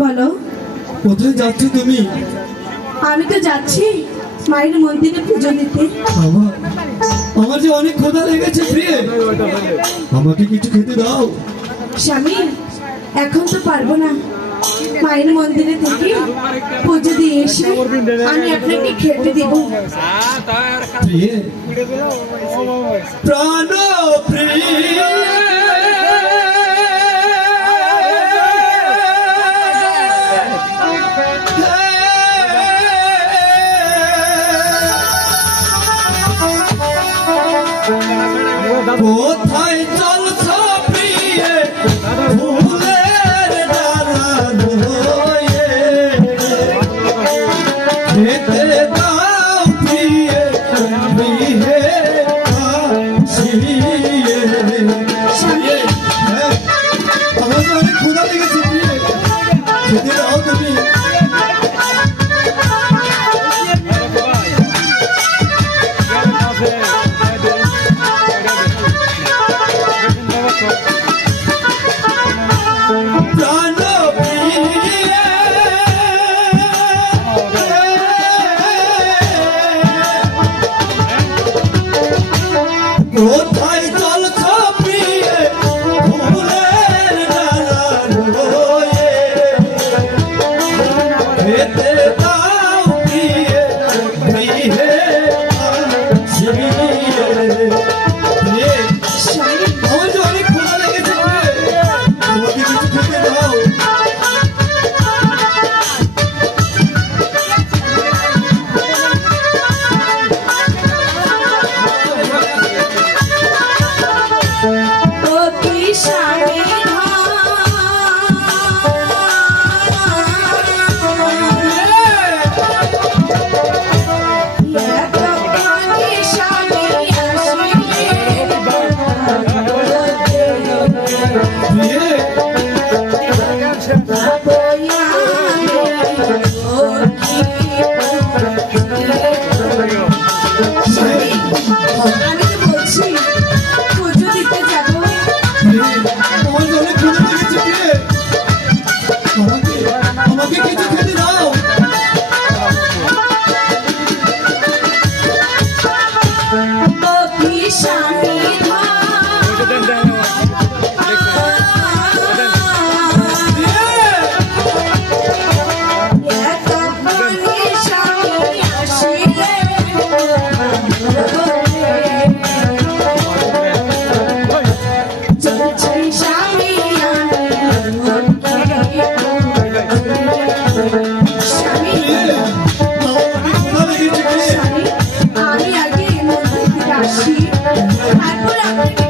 বলো। কোথায় যাচ্ছ তুমি? আমি তো যাচ্ছি মায়ের মন্দিরে পুজো দিতে। আমার যে অনেক ক্ষুধা লেগেছে প্রিয়ে আমাকে কিছু খেতে দাও। স্বামী এখন তো পারব না। মায়ের মন্দিরে থেকে পুজো দিয়ে এসে আমি আপনাকে খেতে দেব। প্রিয়ে প্রাণ প্রিয়। কোথায় চলছ প্রিয়ে? ফুলের দানা ধোয়ে। 还说了。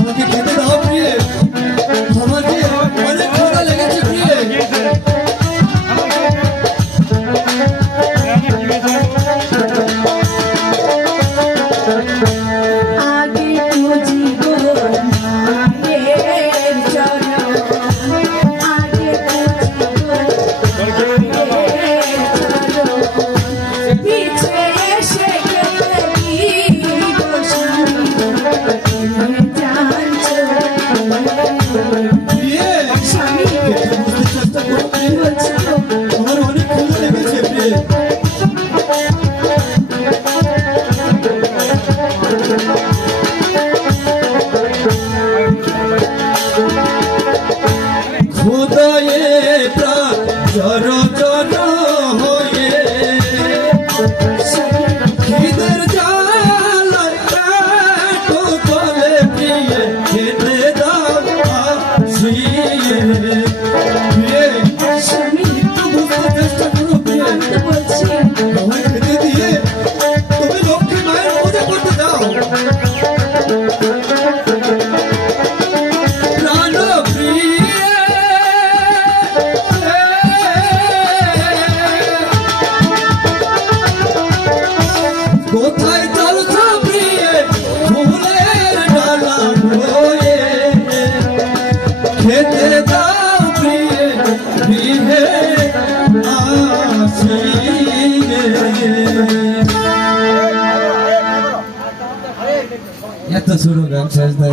Vamos, que quede する学生時代